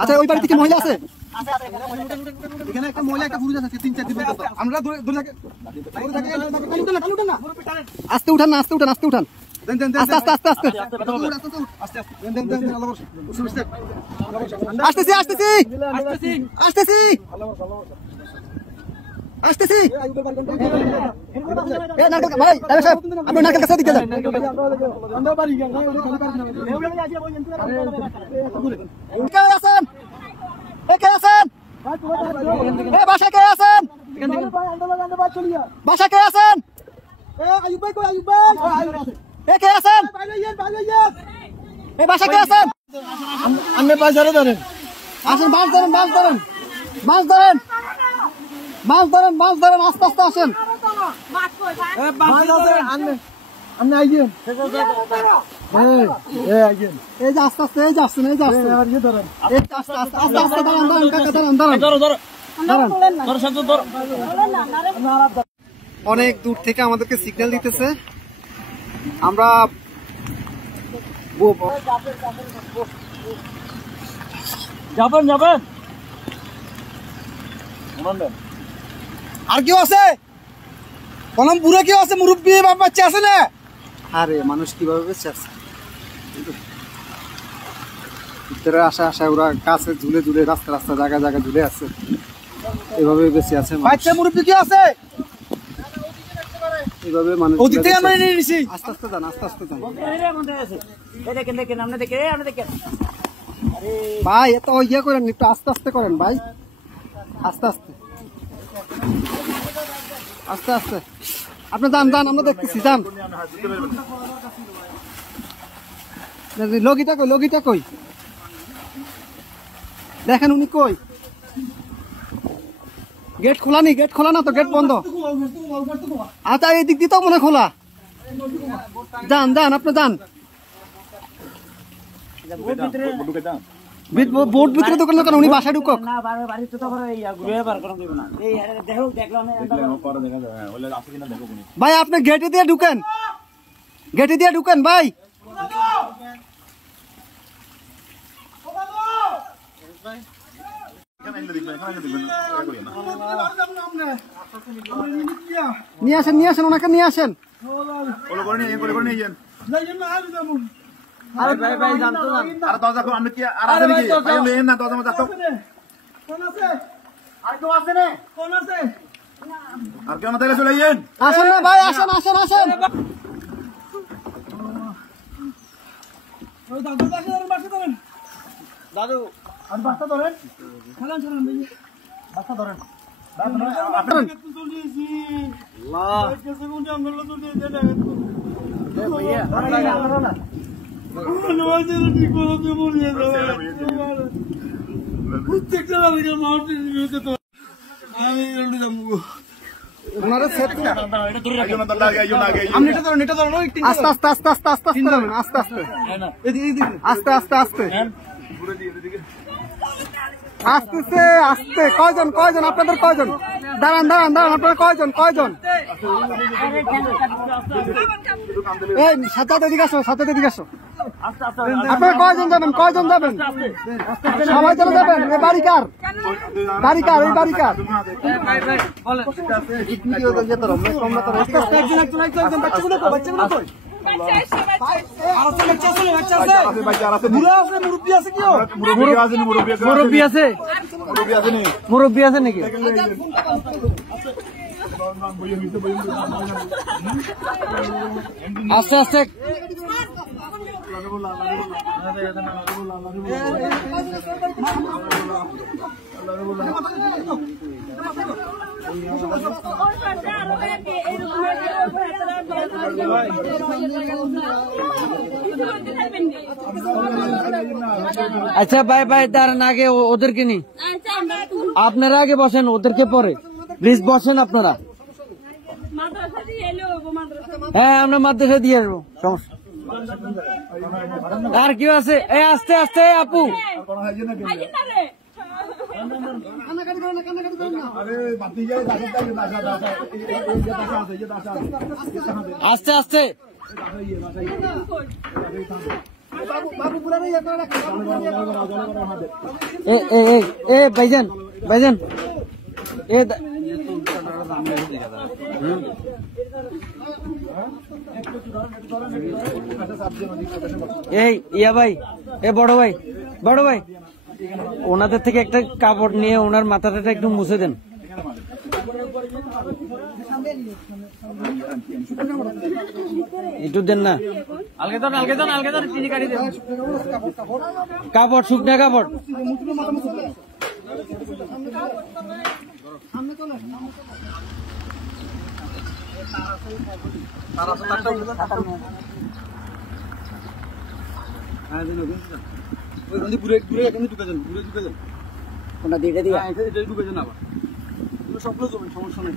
আচ্ছা ওই বাড়িতে কি মহিলা আছে? এখানে একটা মহিলা একটা পুরুষ আছে 3-4 দিন আমরা আস্তে উঠান না আস্তে উঠান আস্তে উঠান আস্তে আস্তে আস্তে আস্তে আসতেছি আসতেছি আসতেছি আসতেছি ভাই আপনি নারকেল গাছের দিকে যান কে আছেন কে আছেন বাসায় কে আছেন বাসায় কে আছেন কে আছেন বাসায় কে আছেন আপনি বাজারে ধরেন আসেন মাছ ধরেন মাছ ধরেন মাছ ধরেন মাছ ধরেন মাছ ধরেন আস্তে আস্তে আসেন আপনি আইয়েন এই যে আস্তে আস্তে এই যে আসছেন এই যে আসছেন আস্তে আস্তে আস্তে আস্তে দাঁড়ান দাঁড়ান কাকা দাঁড়ান দাঁড়ান অনেক দূর থেকে আমাদেরকে সিগন্যাল দিতেছে আমরা যাবেন যাবেন আর কেউ আছে কলম পুরো কেউ আছে মুরব্বী বাচ্চা আছে না আরে মানুষ কিভাবে বেঁচে আছে ভিতরে আসা আসা ওরা কাছে ঝুলে ঝুলে রাস্তা রাস্তা জায়গা জায়গা ঝুলে আছে এভাবে বেঁচে আছে বাচ্চা মুরব্বী কি আছে এভাবে মানুষ ওদিকে আমরা নিয়ে নিছি আস্তে আস্তে যান আস্তে আস্তে যান দেখেন দেখেন আপনি দেখেন ভাই এত ইয়ে করেন একটু আস্তে আস্তে করেন ভাই আস্তে আস্তে আস্তে আস্তে আপনি যান যান আমরা দেখতেছি যান লগিটা কই দেখেন উনি কই গেট খোলা নি গেট খোলা না তো গেট বন্ধ আচ্ছা এই দিক দিয়ে তো মনে খোলা যান যান আপনি যান বোর্ড ভিতরে দোকান কেন উনি বাসায় ঢুকক ভাই আপনি গেটে দিয়ে ঢুকেন ভাই নিয়ে আসেন ওনাকে নিয়ে আসেন আরে ভাই ভাই জানতো না আরে দরজা কোন আমি কি আর আছে নাকি ভাই লেন না দরজা মত কোন আছে আর কেউ আছে না কোন আছে আর কেউ না তাইলে চলে আইয়েন আসেন না ভাই আসেন ওই দাদু বাসা ধরেন দাদু আর বাসা ধরেন চালান ভাই বাসা ধরেন আল্লাহ কেসে কোন জঙ্গল তো দিয়ে দেন এ ভাইয়া না আস্তে আস্তে কয়জন আপনাদের কয়জন দাঁড়ান আপনারা কয়জন এই সাথে দিকে আসো আপনারা কয়জন যাবেন সবাই চলে যাবেন এই বাড়িকার এই বাড়িকার মুরব্বী আছে নাকি আস্তে আস্তে আচ্ছা ভাই দাঁড়ান আগে ওদেরকে নি আপনারা আগে বসেন ওদেরকে পরে প্লিজ বসেন আপনারা হ্যাঁ আমরা মাদ্রাসা দিয়ে আসবো সমস্যা আর কেউ আছে আস্তে আস্তে আপু আস্তে আস্তে বাবু বাবু পুরা ইয়ে করে রাখেন এ ভাইজান ভাইজান এ এই ইয়া ভাই এ বড় ভাই ওনাদের থেকে একটা কাপড় নিয়ে ওনার মাথাটা একটু মুছে দেন। একটু দেন না কাপড় শুকনা কাপড় কোনটা দিয়ে দিয়ে ঢুকে যান আবার সবগুলো জমি সমস্যা নেই